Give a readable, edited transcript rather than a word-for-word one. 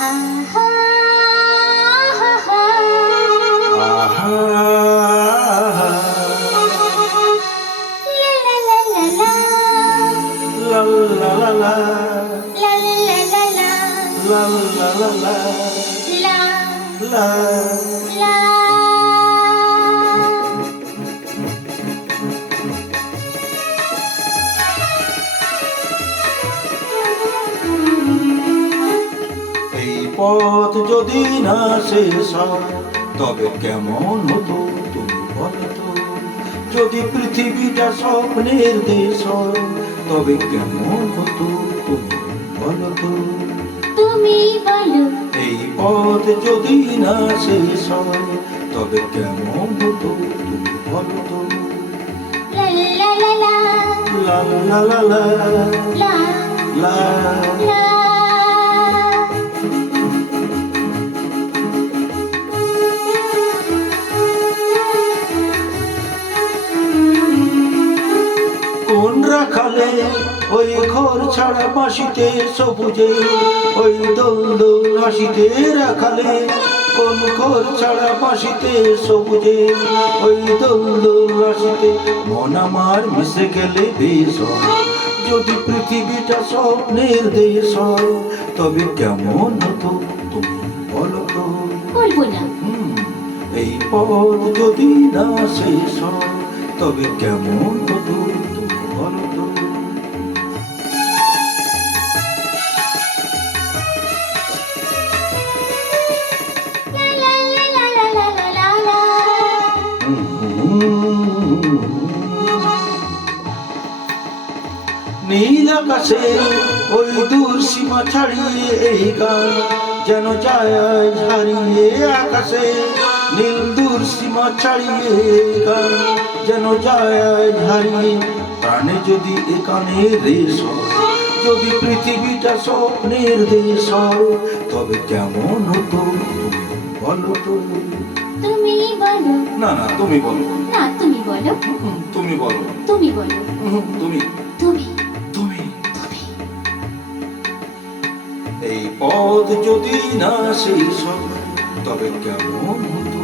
আহা আহা লা লা লা লা লা লা লা লা লা লা লা লা লা লা লা লা লা লা। এই পথ যদি না শেষ হয় তবে কেমন হতো তুমি বলো তো? যদি পৃথিবীটা স্বপ্নের দেশ হয় তবে কেমন হতো তুমি বলো তো? তুমি বলো এই পথ যদি না শেষ হয় তবে কেমন হতো তুমি বলো তো? লা লা লা লা লা লা লা লা লা লা লা। কোন রাখালে ওই ঘর ছাড়া বাঁশিতে সবুজে ওই দোল দোল হাসিতে রাখালে কোন ঘর ছাড়া বাঁশিতে সবুজে ওই দোল দোল হাসিতে মন আমার মিশে গেলে বেশ হয়। যদি পৃথিবীটা স্বপ্নের দেশ হয় তবে কেমন হতো তুমি বলো তো? বলবো না। এই পথ যদি না শেষ হয় তবে কেমন হতো তুমি বলো তো? লা লা লা লা লা লা লা লা। নীল আকাশে ওই দূর সীমা ছাড়িয়ে এই গান যেন যায় হারিয়ে আকাশে নীল দূর সীমা ছাড়িয়ে এই গান যেন যায় হারিয়ে প্রাণে যদি এ কানে রেশ হয় যদি পৃথিবীটা স্বপ্নের দেশ হয় তবে কেমন হতো তুমি বলো তো? তুমি বলো না না তুমি বলো না, তুমি বলো তুমি বলো তুমি বলো তুমি তুমি তুমি তুমি। এই পথ যদি না শেষ হয় তবে কেমন হতো